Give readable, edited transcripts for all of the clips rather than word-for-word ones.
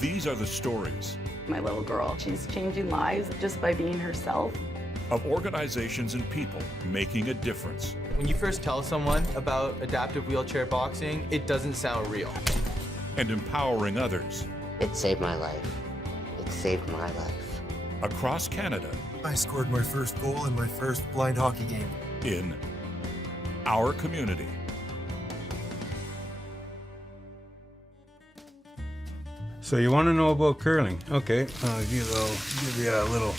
These are the stories My little girl, she's changing lives just by being herself. of organizations and people making a difference. When you first tell someone about adaptive wheelchair boxing, it doesn't sound real. And empowering others It saved my life. It saved my life. across Canada I scored my first goal in my first blind hockey game. in our community. So you want to know about curling? Okay, I'll give you a little.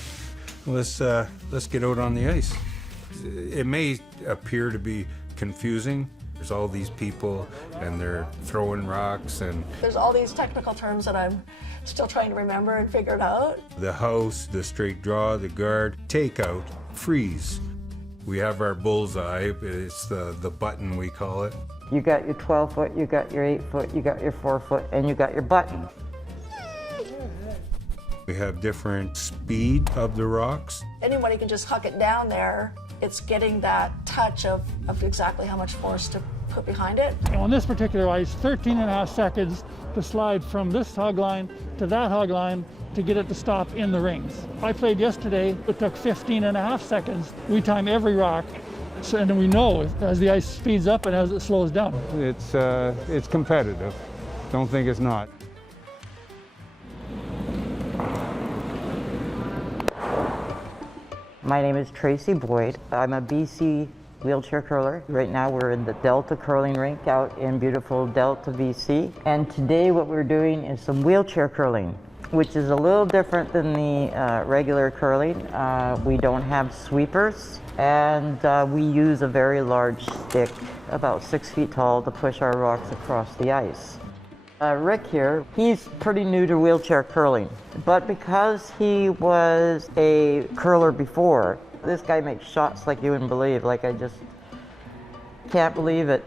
Let's get out on the ice. It may appear to be confusing. There's all these people and they're throwing rocks and There's all these technical terms that I'm still trying to remember and figure it out. the house, the straight draw, the guard, take out, freeze. We have our bullseye. It's the button we call it. You got your 12 foot, you got your 8 foot, you got your 4 foot, and you got your button. We have different speed of the rocks. Anybody can just huck it down there. It's getting that touch of exactly how much force to put behind it. On this particular ice, 13.5 seconds to slide from this hog line to that hog line to get it to stop in the rings. I played yesterday, it took 15.5 seconds. We time every rock, so, and we know as the ice speeds up and as it slows down. It's competitive. Don't think it's not. My name is Tracy Boyd. I'm a BC wheelchair curler. Right now we're in the Delta Curling Rink out in beautiful Delta, BC. And today what we're doing is some wheelchair curling, which is a little different than the regular curling. We don't have sweepers, and we use a very large stick, about 6 feet tall, to push our rocks across the ice. Rick here, he's pretty new to wheelchair curling, but because he was a curler before, this guy makes shots like you wouldn't believe. Like, I just can't believe it.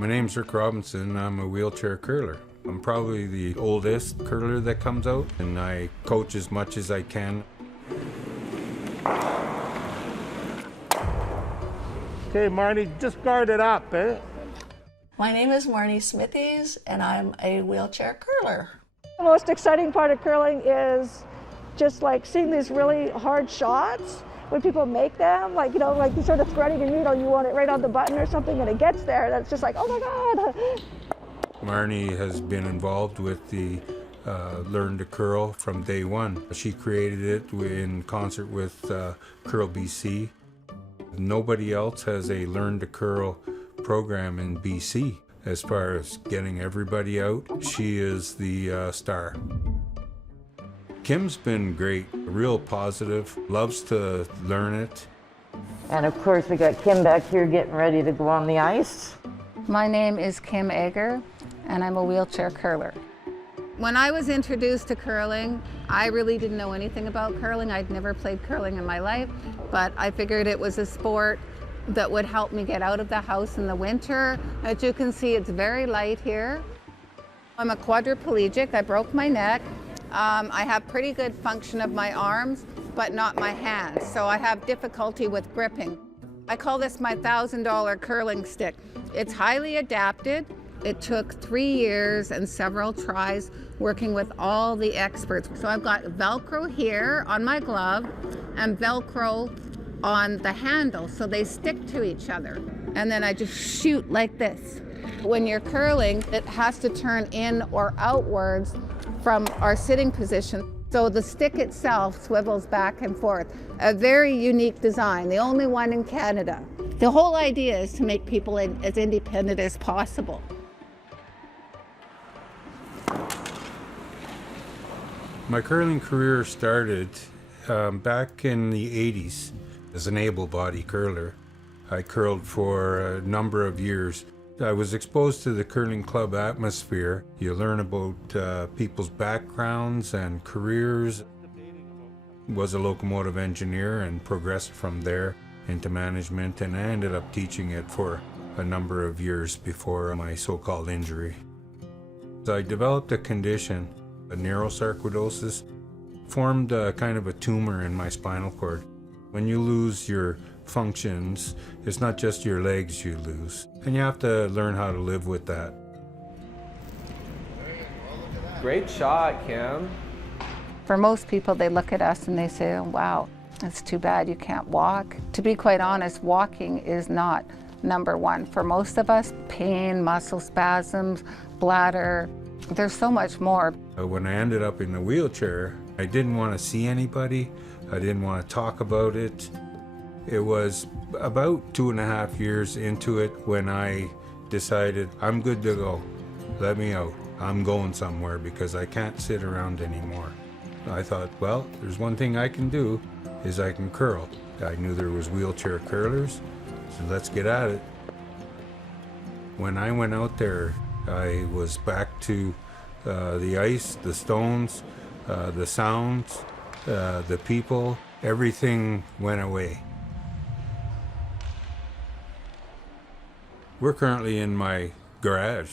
My name's Rick Robinson. I'm a wheelchair curler. I'm probably the oldest curler that comes out, and I coach as much as I can. Okay, Marty, just guard it up, eh? My name is Marnie Smithies, and I'm a wheelchair curler. The most exciting part of curling is just like seeing these really hard shots when people make them, like, you know, like you sort of threading a needle, you want it right on the button or something, and it gets there. That's just like, oh my God. Marnie has been involved with the Learn to Curl from day one. She created it in concert with Curl BC. Nobody else has a Learn to Curl program in BC as far as getting everybody out. She is the star. Kim's been great, real positive, loves to learn it. And of course we got Kim back here getting ready to go on the ice. My name is Kim Egger, and I'm a wheelchair curler. When I was introduced to curling, I really didn't know anything about curling. I'd never played curling in my life, but I figured it was a sport that would help me get out of the house in the winter. As you can see, it's very light here. I'm a quadriplegic. I broke my neck. I have pretty good function of my arms, but not my hands, so I have difficulty with gripping. I call this my $1,000 curling stick. It's highly adapted. It took 3 years and several tries working with all the experts. So I've got Velcro here on my glove and Velcro on the handle, so they stick to each other. And then I just shoot like this. When you're curling, it has to turn in or outwards from our sitting position. So the stick itself swivels back and forth. A very unique design, the only one in Canada. The whole idea is to make people as independent as possible. My curling career started back in the 80s as an able-bodied curler. I curled for a number of years. I was exposed to the curling club atmosphere. You learn about people's backgrounds and careers. Was a locomotive engineer and progressed from there into management, and I ended up teaching it for a number of years before my so-called injury. I developed a condition, a neurosarcoidosis, formed a kind of a tumor in my spinal cord. When you lose your functions, it's not just your legs you lose, and you have to learn how to live with that. Great shot, Kim. For most people, they look at us and they say, oh, wow, it's too bad you can't walk. To be quite honest, walking is not number one. For most of us, pain, muscle spasms, bladder, there's so much more. When I ended up in the wheelchair, I didn't want to see anybody. I didn't want to talk about it. It was about 2.5 years into it when I decided I'm good to go. Let me out. I'm going somewhere because I can't sit around anymore. I thought, well, there's one thing I can do is I can curl. I knew there was wheelchair curlers, so let's get at it. When I went out there, I was back to the ice, the stones, the sounds, the people, everything went away. We're currently in my garage.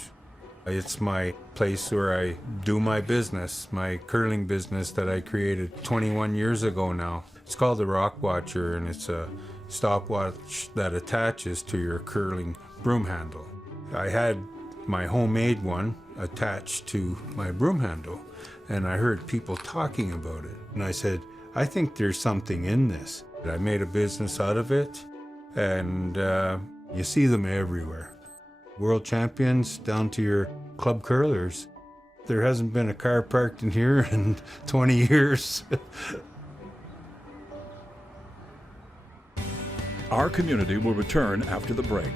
It's my place where I do my business, my curling business that I created 21 years ago now. It's called the Rock Watcher, and it's a stopwatch that attaches to your curling broom handle. I had my homemade one attached to my broom handle, and I heard people talking about it. And I said, I think there's something in this. I made a business out of it, and you see them everywhere. World champions down to your club curlers. There hasn't been a car parked in here in 20 years. Our community will return after the break.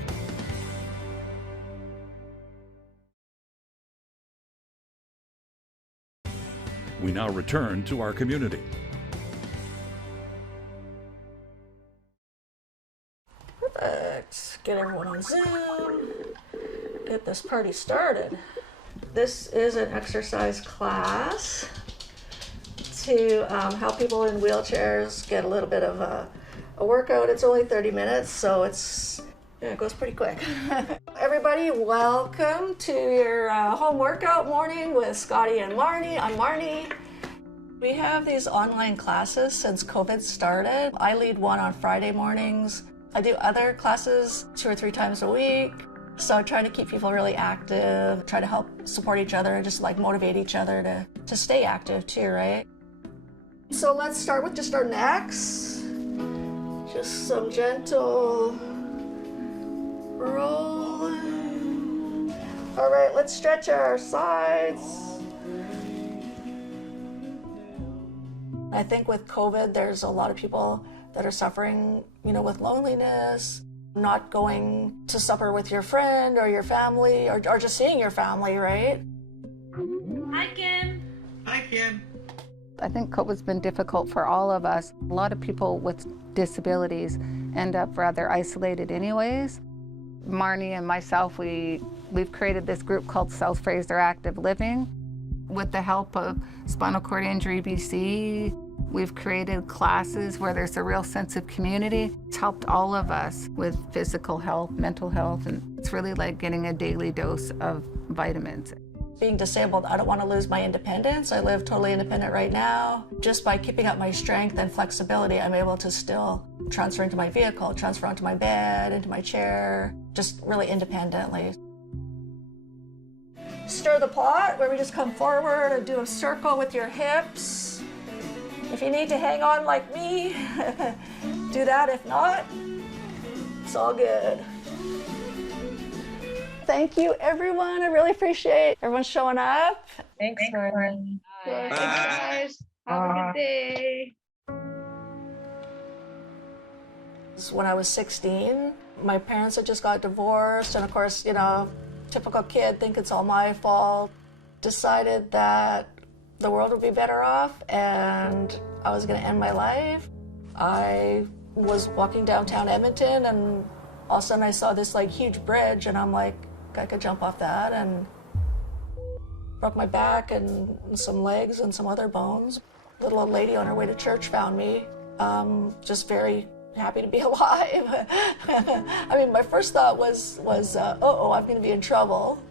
We now return to our community. Perfect. Get everyone on Zoom. Get this party started. This is an exercise class to help people in wheelchairs get a little bit of a workout. It's only 30 minutes, so it goes pretty quick. Everybody, welcome to your home workout morning with Scotty and Marnie. I'm Marnie. We have these online classes since COVID started. I lead one on Friday mornings. I do other classes 2 or 3 times a week. So I try to keep people really active, try to help support each other and just like motivate each other to stay active too, right? So let's start with just our necks. Just some gentle roll. All right, let's stretch our sides. I think with COVID, there's a lot of people that are suffering, with loneliness, not going to supper with your friend or your family or just seeing your family, right? Hi, Kim. Hi, Kim. I think COVID's been difficult for all of us. A lot of people with disabilities end up rather isolated anyways. Marnie and myself, we've created this group called South Fraser Active Living. With the help of Spinal Cord Injury BC, we've created classes where there's a real sense of community. It's helped all of us with physical health, mental health, and it's really like getting a daily dose of vitamins. Being disabled, I don't want to lose my independence. I live totally independent right now. Just by keeping up my strength and flexibility, I'm able to still transfer into my vehicle, transfer onto my bed, into my chair, just really independently. Stir the pot, where we just come forward and do a circle with your hips. If you need to hang on like me, do that. If not, it's all good. Thank you, everyone. I really appreciate everyone showing up. Thanks, Marnie. Bye. Thanks, guys. Have a good day. When I was 16, my parents had just got divorced, and of course, typical kid, think it's all my fault. Decided that the world would be better off and I was going to end my life. I was walking downtown Edmonton and all of a sudden I saw this huge bridge and I'm like, I could jump off that, and broke my back and some legs and some other bones. A little old lady on her way to church found me. Just very happy to be alive. I mean, my first thought was I'm going to be in trouble.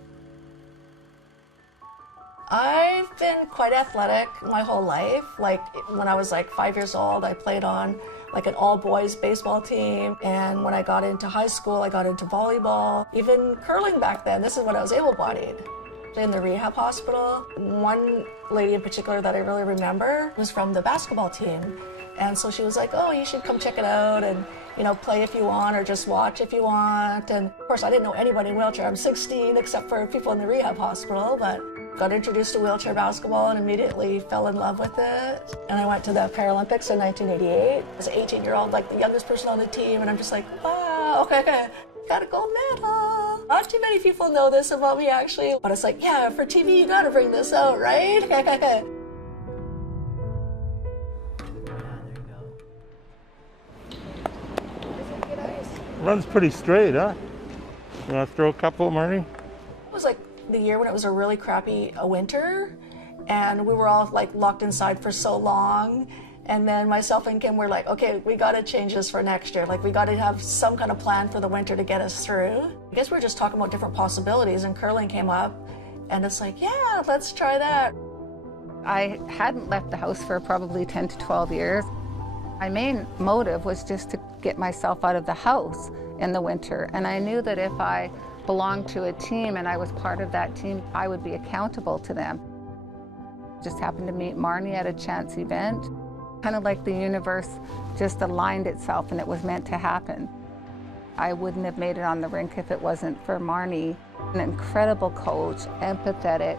I've been quite athletic my whole life. When I was 5 years old, I played on an all-boys baseball team. And when I got into high school, I got into volleyball. Even curling back then, this is when I was able-bodied. in the rehab hospital. One lady in particular that I really remember was from the basketball team. And so she was like, oh, you should come check it out and, you know, play if you want or just watch if you want. And of course, I didn't know anybody in wheelchair. I'm 16 except for people in the rehab hospital, but got introduced to wheelchair basketball and immediately fell in love with it. And I went to the Paralympics in 1988. As an 18-year-old, like the youngest person on the team, and I'm just like, wow, okay, got a gold medal. Not too many people know this about me, actually. But it's like, yeah, for TV, you gotta bring this out, right? Okay. Runs pretty straight, huh? You want to throw a couple, Marnie? It was like the year when it was a really crappy winter, and we were all like locked inside for so long. And then myself and Kim were like, okay, we got to change this for next year. Like, we got to have some kind of plan for the winter to get us through. I guess we were just talking about different possibilities, and curling came up, and it's like, yeah, let's try that. I hadn't left the house for probably 10 to 12 years. My main motive was just to get myself out of the house in the winter. And I knew that if I belonged to a team and I was part of that team, I would be accountable to them. Just happened to meet Marnie at a chance event. Kind of like the universe just aligned itself and it was meant to happen. I wouldn't have made it on the rink if it wasn't for Marnie. An incredible coach, empathetic,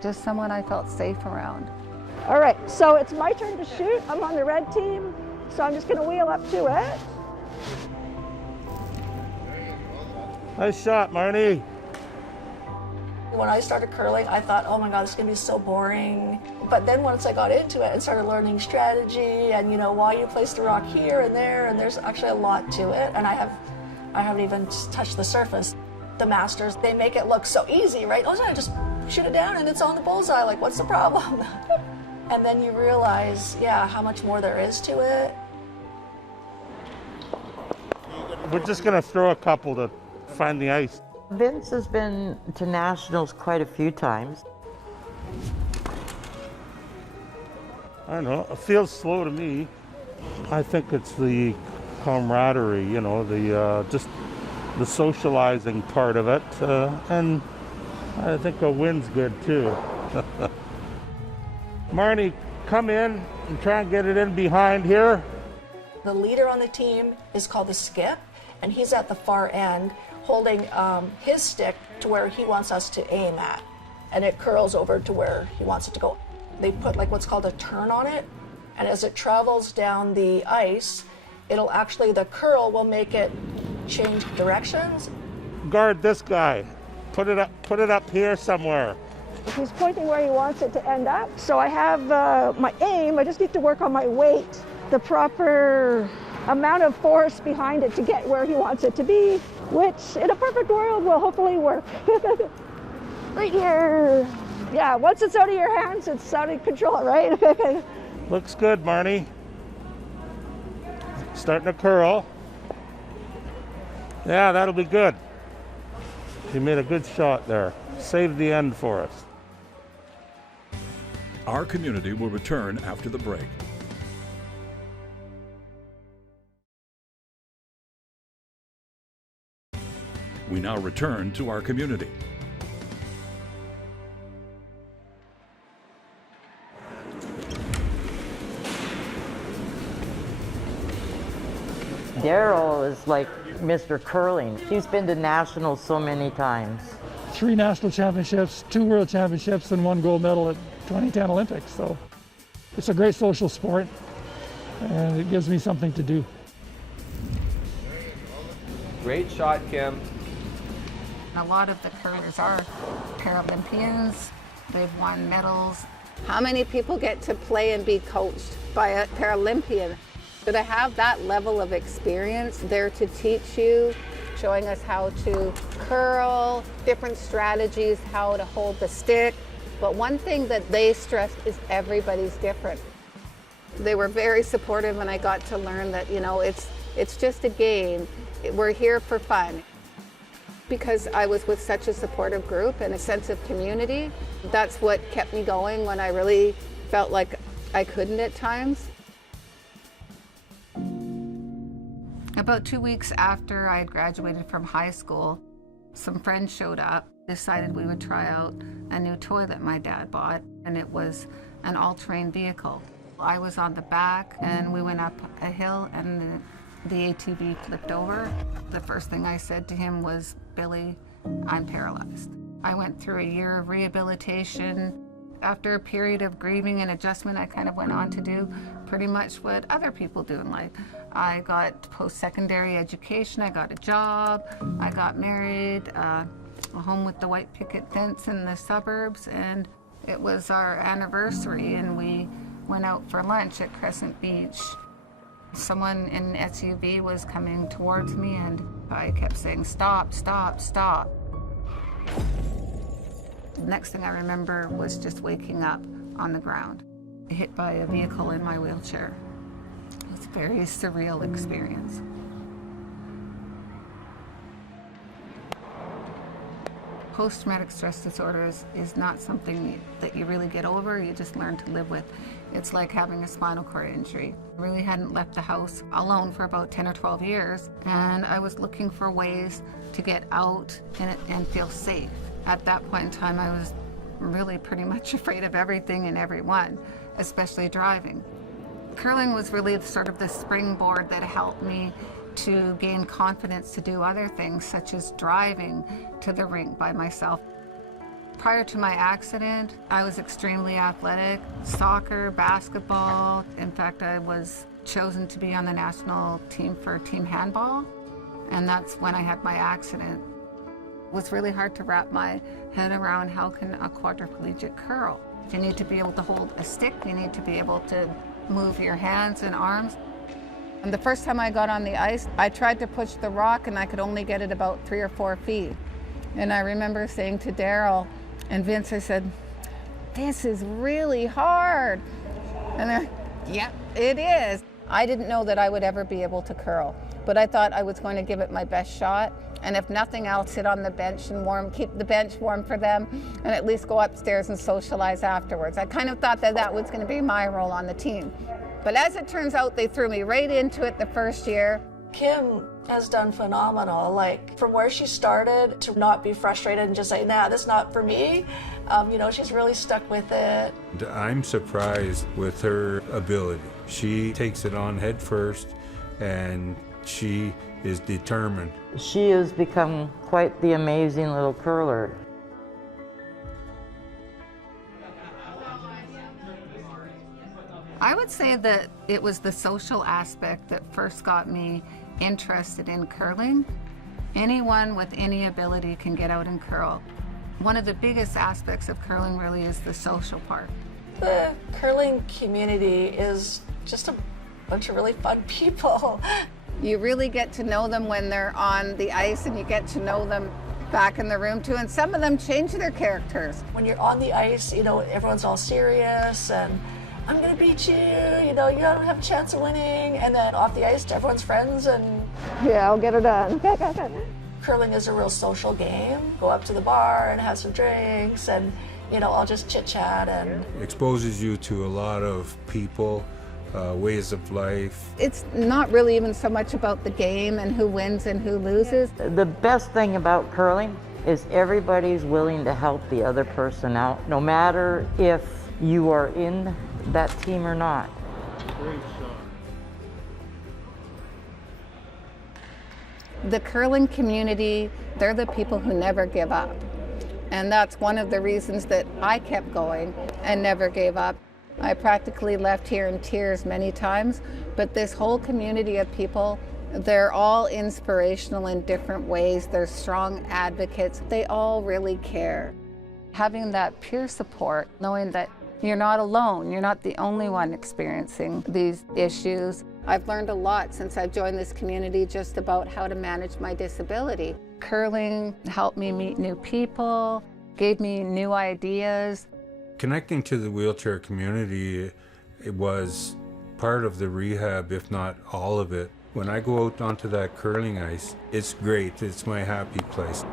just someone I felt safe around. All right, so it's my turn to shoot. I'm on the red team, so I'm just gonna wheel up to it. Nice shot, Marnie. When I started curling, I thought, oh my God, this is gonna be so boring. But then once I got into it and started learning strategy and, you know, why you place the rock here and there, and there's actually a lot to it, and I haven't even touched the surface. The masters, they make it look so easy, right? Oh, I just shoot it down and it's on the bullseye, like what's the problem? And then you realize, yeah, how much more there is to it. We're just gonna throw a couple to find the ice. Vince has been to nationals quite a few times. I don't know, it feels slow to me. I think it's the camaraderie, you know, the just the socializing part of it, and I think a win's good too. Marnie, come in and try and get it in behind here. The leader on the team is called the skip, and he's at the far end holding his stick to where he wants us to aim at, and it curls over to where he wants it to go. They put like what's called a turn on it, and as it travels down the ice, it'll actually, the curl will make it change directions. Guard this guy. Put it up here somewhere. He's pointing where he wants it to end up. So I have my aim, I just need to work on my weight, the proper amount of force behind it to get where he wants it to be, which in a perfect world will hopefully work. Right here. Yeah, once it's out of your hands, it's out of control, right? Looks good, Marnie. Starting to curl. Yeah, that'll be good. You made a good shot there. Saved the end for us. Our community will return after the break. We now return to our community. Daryl is like Mr. Curling. She's been to nationals so many times. 3 national championships, 2 world championships, and 1 gold medal at 2010 Olympics. So it's a great social sport, and it gives me something to do. Great shot, Kim. A lot of the curlers are Paralympians. They've won medals. How many people get to play and be coached by a Paralympian? So to have that level of experience there to teach you, showing us how to curl, different strategies, how to hold the stick. But one thing that they stressed is everybody's different. They were very supportive when I got to learn that, you know, it's just a game. We're here for fun. Because I was with such a supportive group and a sense of community, that's what kept me going when I really felt like I couldn't at times. About 2 weeks after I had graduated from high school, some friends showed up. Decided we would try out a new toy that my dad bought, and it was an all-terrain vehicle. I was on the back, and we went up a hill, and the ATV flipped over. The first thing I said to him was, "Billy, I'm paralyzed." I went through a year of rehabilitation. After a period of grieving and adjustment, I kind of went on to do pretty much what other people do in life. I got post-secondary education, I got a job, I got married, a home with the white picket fence in the suburbs, and it was our anniversary, and we went out for lunch at Crescent Beach. Someone in an SUV was coming towards me, and I kept saying, "Stop, stop, stop." The next thing I remember was just waking up on the ground, hit by a vehicle in my wheelchair. It was a very surreal experience. Post-traumatic stress disorder is not something that you really get over, you just learn to live with. It's like having a spinal cord injury. I really hadn't left the house alone for about 10 or 12 years, and I was looking for ways to get out and feel safe. At that point in time, I was really pretty much afraid of everything and everyone, especially driving. Curling was really sort of the springboard that helped me to gain confidence to do other things, such as driving to the rink by myself. Prior to my accident, I was extremely athletic, soccer, basketball. In fact, I was chosen to be on the national team for team handball, and that's when I had my accident. It was really hard to wrap my head around how can a quadriplegic curl. You need to be able to hold a stick, you need to be able to move your hands and arms. And the first time I got on the ice, I tried to push the rock and I could only get it about 3 or 4 feet. And I remember saying to Daryl and Vince, I said, "This is really hard." And they're, "Yep, it is." I didn't know that I would ever be able to curl, but I thought I was going to give it my best shot. And if nothing else, sit on the bench and keep the bench warm for them, and at least go upstairs and socialize afterwards. I kind of thought that that was going to be my role on the team. But as it turns out, they threw me right into it the first year. Kim has done phenomenal, like from where she started to not be frustrated and just say, "Nah, this is not for me." She's really stuck with it. I'm surprised with her ability. She takes it on head first, and she is determined. She has become quite the amazing little curler. I would say that it was the social aspect that first got me interested in curling. Anyone with any ability can get out and curl. One of the biggest aspects of curling really is the social part. The curling community is just a bunch of really fun people. You really get to know them when they're on the ice, and you get to know them back in the room too, and some of them change their characters. When you're on the ice, everyone's all serious and "I'm gonna beat you, you don't have a chance of winning," and then off the ice, everyone's friends and "Yeah, I'll get her done." Curling is a real social game. Go up to the bar and have some drinks and, I'll just chit-chat and... Exposes you to a lot of people, ways of life. It's not really even so much about the game and who wins and who loses. The best thing about curling is everybody's willing to help the other person out, no matter if you are in that team or not. Great shot. The curling community, they're the people who never give up. And that's one of the reasons that I kept going and never gave up. I practically left here in tears many times, but this whole community of people, they're all inspirational in different ways. They're strong advocates. They all really care. Having that peer support, knowing that you're not alone, you're not the only one experiencing these issues. I've learned a lot since I've joined this community just about how to manage my disability. Curling helped me meet new people, gave me new ideas. Connecting to the wheelchair community, it was part of the rehab, if not all of it. When I go out onto that curling ice, it's great. It's my happy place.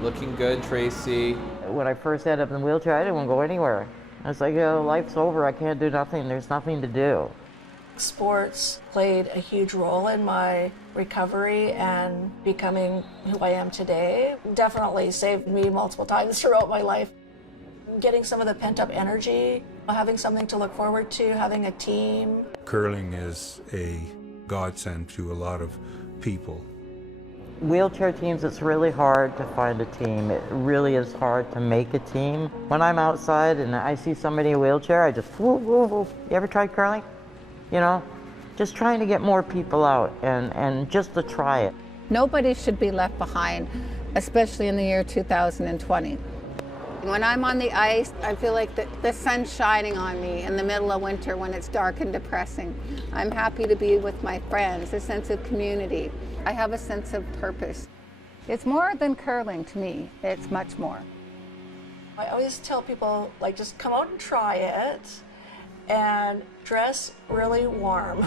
Looking good, Tracy. When I first ended up in the wheelchair, I didn't want to go anywhere. I was like, life's over, I can't do nothing, there's nothing to do. Sports played a huge role in my recovery and becoming who I am today. Definitely saved me multiple times throughout my life. Getting some of the pent-up energy, having something to look forward to, having a team. Curling is a godsend to a lot of people. Wheelchair teams, it's really hard to find a team. It really is hard to make a team. When I'm outside and I see somebody in a wheelchair, I just, woo, woo, woo. You ever tried curling? You know, just trying to get more people out and just to try it. Nobody should be left behind, especially in the year 2020. When I'm on the ice, I feel like the sun's shining on me in the middle of winter when it's dark and depressing. I'm happy to be with my friends, a sense of community. I have a sense of purpose. It's more than curling to me. It's much more. I always tell people, like, just come out and try it and dress really warm.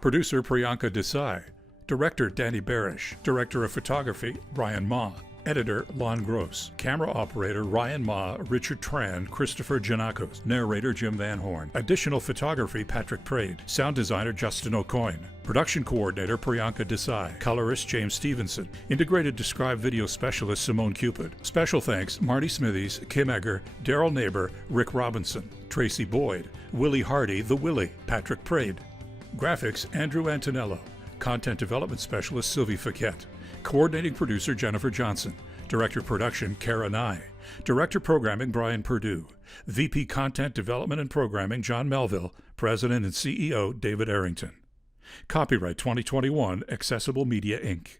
Producer Priyanka Desai. Director Danny Barish. Director of Photography Brian Ma. Editor Lon Gross. Camera operator Ryan Ma, Richard Tran, Christopher Giannakos. Narrator Jim Van Horn. Additional photography Patrick Prade. Sound designer Justin O'Coin. Production coordinator Priyanka Desai. Colorist James Stevenson. Integrated Describe video specialist Simone Cupid. Special thanks Marty Smithies, Kim Egger, Daryl Neighbor, Rick Robinson, Tracy Boyd, Willie Hardy, The Willie, Patrick Prade. Graphics Andrew Antonello. Content development specialist Sylvie Fouquet. Coordinating producer Jennifer Johnson. Director production Kara Nye. Director programming Brian Perdue. VP Content Development and Programming John Melville. President and CEO David Arrington. Copyright 2021 Accessible Media Inc.